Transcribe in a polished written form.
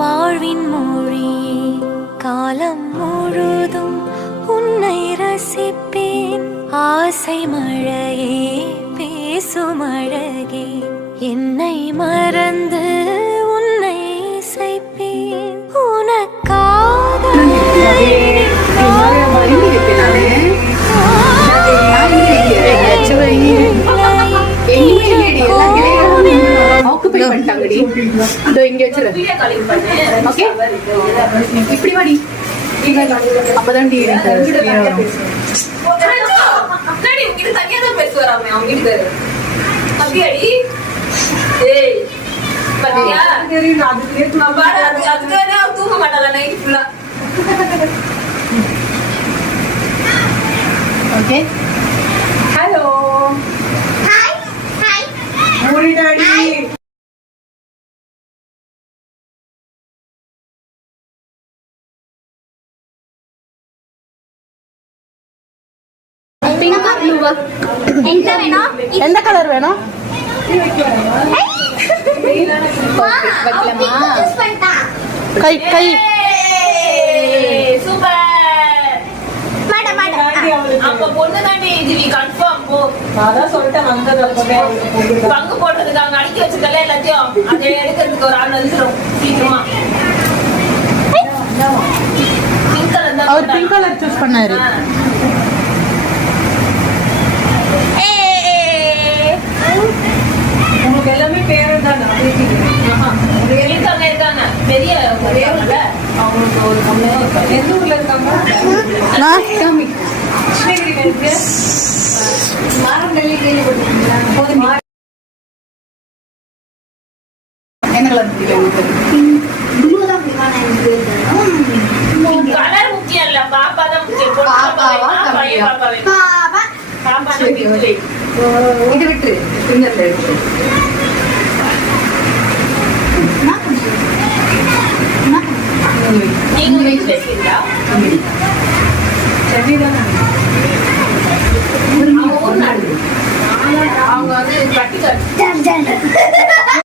வாழ்வின் மொழியே காலம் முழுதும் உன்னை ரசிப்பேன். ஆசை மழையே பேசும் அழகே என்னை மறந்து உன்னை இசைப்பேன். உனக்காக இப்படி வாடி அப்பதான் பேசுவாராமே அவங்க வீட்டுக்காரு. அப்படியாடி தூங்க மாட்டாளா நைட் ஃபுல்லா. ஓகே ஹலோ ஹாய் ஹாய் மூடி டாடி. எந்த கலர் வேணும்? கை கை சூப்பர். அப்ப பொண்ணு தாண்டி ஜிவி கன்ஃபார்ம் போ. அதான் சொல்லிட்டேன் வந்தது பங்கு போட்டதுக்கு அவங்க அடிக்க வச்சிருக்கல எல்லாத்தையும் அதை எடுக்கிறதுக்கு ஒரு ஆள் வந்துடும் சீக்கிரமா. பிங்க் கலர் தான் அவர் பிங்க் கலர் சூஸ் பண்ணாரு. உங்களுக்கு எல்லாமே பேரன் தானே? இருக்காங்க இருக்காங்க பெரிய அவங்களுக்கு ஒரு பொண்ணு இருக்காங்க. எந்த ஊர்ல இருக்காங்க? மாரண்டல்லி கேள்விப்பட்டிருக்கீங்களா? என்ன கலர் கலர் முக்கியம் இல்ல, பாப்பா தான் முக்கியம். பாப்பா இது விட்டு